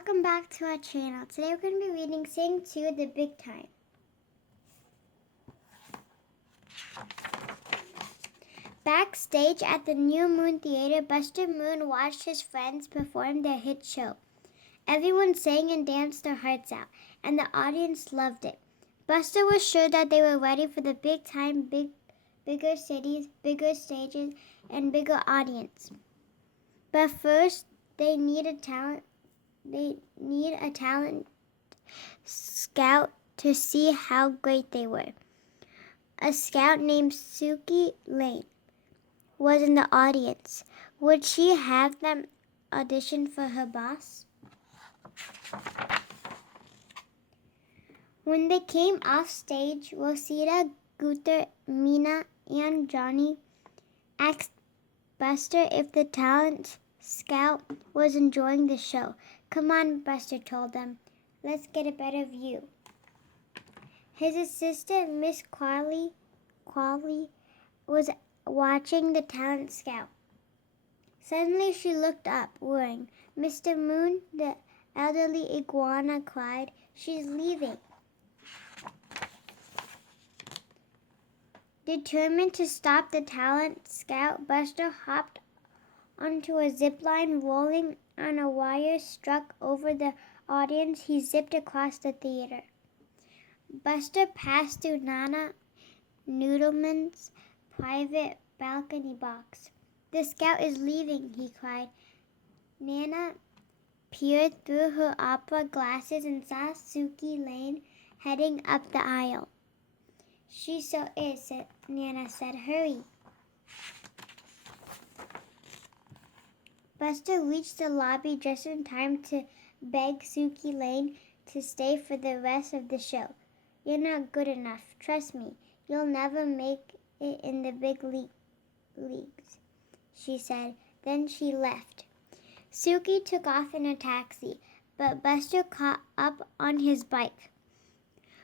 welcome back to our channel. Today we're going to be reading Sing 2, The Big Time. Backstage at the New Moon Theater, Buster Moon watched his friends perform their hit show. Everyone sang and danced their hearts out, and the audience loved it. Buster was sure that they were ready for the big time, bigger cities, bigger stages, and bigger audience. But first, they need a talent scout to see how great they were. A scout named Suki Lane was in the audience. Would she have them audition for her boss? When they came off stage, Rosita, Gunther, Mina, and Johnny asked Buster if the talent scout was enjoying the show. Come on, Buster told them. Let's get a better view. His assistant, Miss Qualley, was watching the talent scout. Suddenly she looked up, worrying. Mr. Moon, the elderly iguana cried, she's leaving. Determined to stop the talent scout, Buster hopped onto a zip line. Rolling on a wire struck over the audience, he zipped across the theater. Buster passed through Nana Noodleman's private balcony box. The scout is leaving, he cried. Nana peered through her opera glasses and saw Suki Lane heading up the aisle. She so is, Nana said. Hurry. Buster reached the lobby just in time to beg Suki Lane to stay for the rest of the show. You're not good enough. Trust me, you'll never make it in the big leagues, she said. Then she left. Suki took off in a taxi, but Buster caught up on his bike.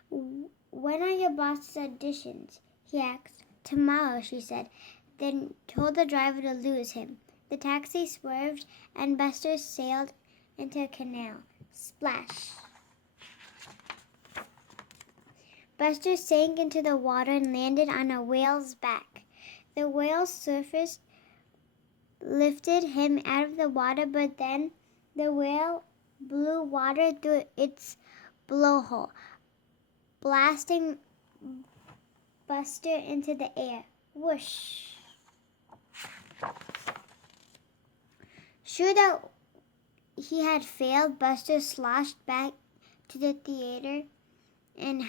When are your boss's auditions? He asked. Tomorrow, she said, then told the driver to lose him. The taxi swerved, and Buster sailed into a canal. Splash! Buster sank into the water and landed on a whale's back. The whale's surface lifted him out of the water, but then the whale blew water through its blowhole, blasting Buster into the air. Whoosh! Sure that he had failed, Buster sloshed back to the theater and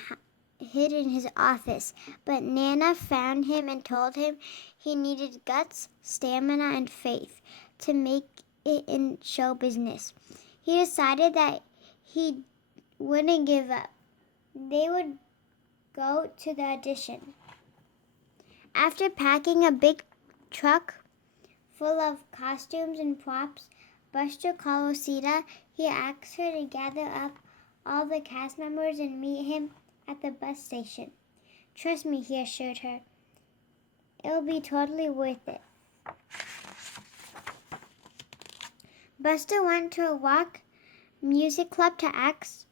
hid in his office. But Nana found him and told him he needed guts, stamina, and faith to make it in show business. He decided that he wouldn't give up. They would go to the audition. After packing a big truck full of costumes and props, Buster called Rosita. He asked her to gather up all the cast members and meet him at the bus station. Trust me, he assured her. It'll be totally worth it. Buster went to a rock music club to ask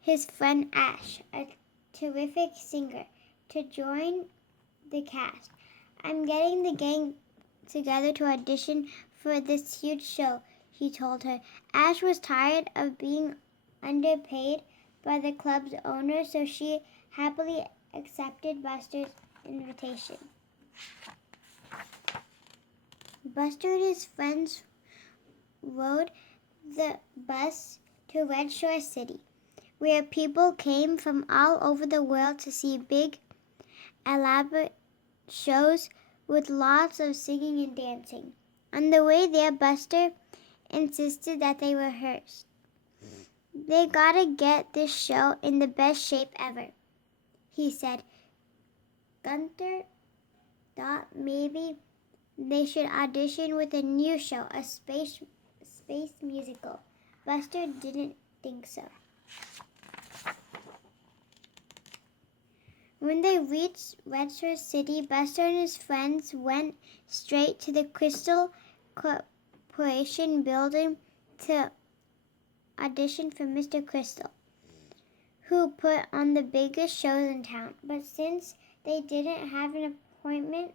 his friend Ash, a terrific singer, to join the cast. I'm getting the gang together to audition for this huge show, he told her. Ash was tired of being underpaid by the club's owner, so she happily accepted Buster's invitation. Buster and his friends rode the bus to Red Shore City, where people came from all over the world to see big, elaborate shows with lots of singing and dancing. On the way there, Buster insisted that they rehearse. They gotta get this show in the best shape ever, he said. Gunther thought maybe they should audition with a new show, a space musical. Buster didn't think so. When they reached Red Shore City, Buster and his friends went straight to the Crystal Corporation building to audition for Mr. Crystal, who put on the biggest shows in town. But since they didn't have an appointment,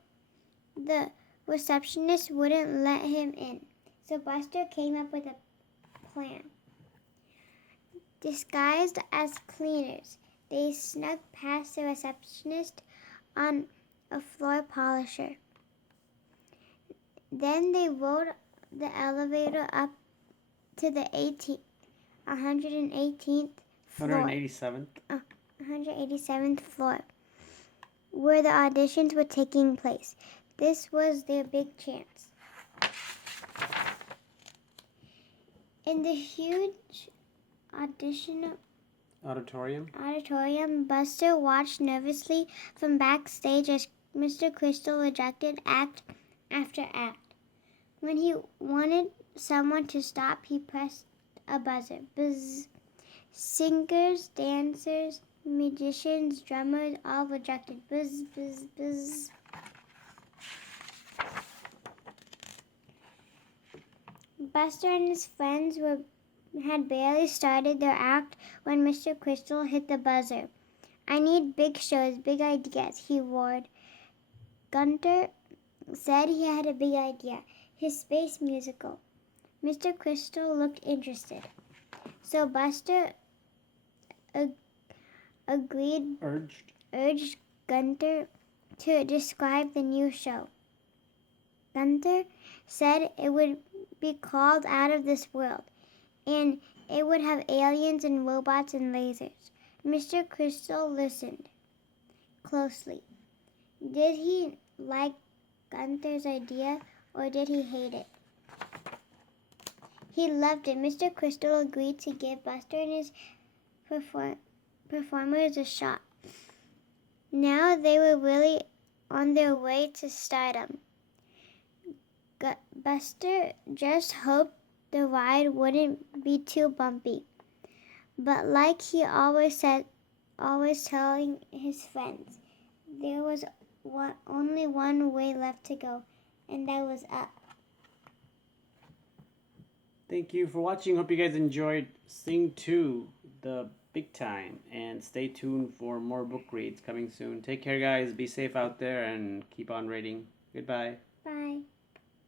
the receptionist wouldn't let him in. So Buster came up with a plan. Disguised as cleaners, they snuck past the receptionist on a floor polisher. Then they rode the elevator up to the 118th floor. 187th floor, where the auditions were taking place. This was their big chance. In the huge auditorium, Buster watched nervously from backstage as Mr. Crystal rejected act after act. When he wanted someone to stop, he pressed a buzzer. Buzz. Singers, dancers, musicians, drummers, all rejected. Buzz, buzz, buzz. Buster and his friends had barely started their act when Mr. Crystal hit the buzzer. "I need big shows, big ideas," he roared. Gunter said he had a big idea, his space musical. Mr. Crystal looked interested. So Buster urged Gunter to describe the new show. Gunter said it would be called Out of This World, and it would have aliens and robots and lasers. Mr. Crystal listened closely. Did he like Gunter's idea, or did he hate it? He loved it. Mr. Crystal agreed to give Buster and his performers a shot. Now they were really on their way to stardom. Buster just hoped the ride wouldn't be too bumpy. But like he always said, always telling his friends, there was only one way left to go, and that was up. Thank you for watching. Hope you guys enjoyed Sing 2, the big time. And stay tuned for more book reads coming soon. Take care, guys. Be safe out there and keep on reading. Goodbye. Bye.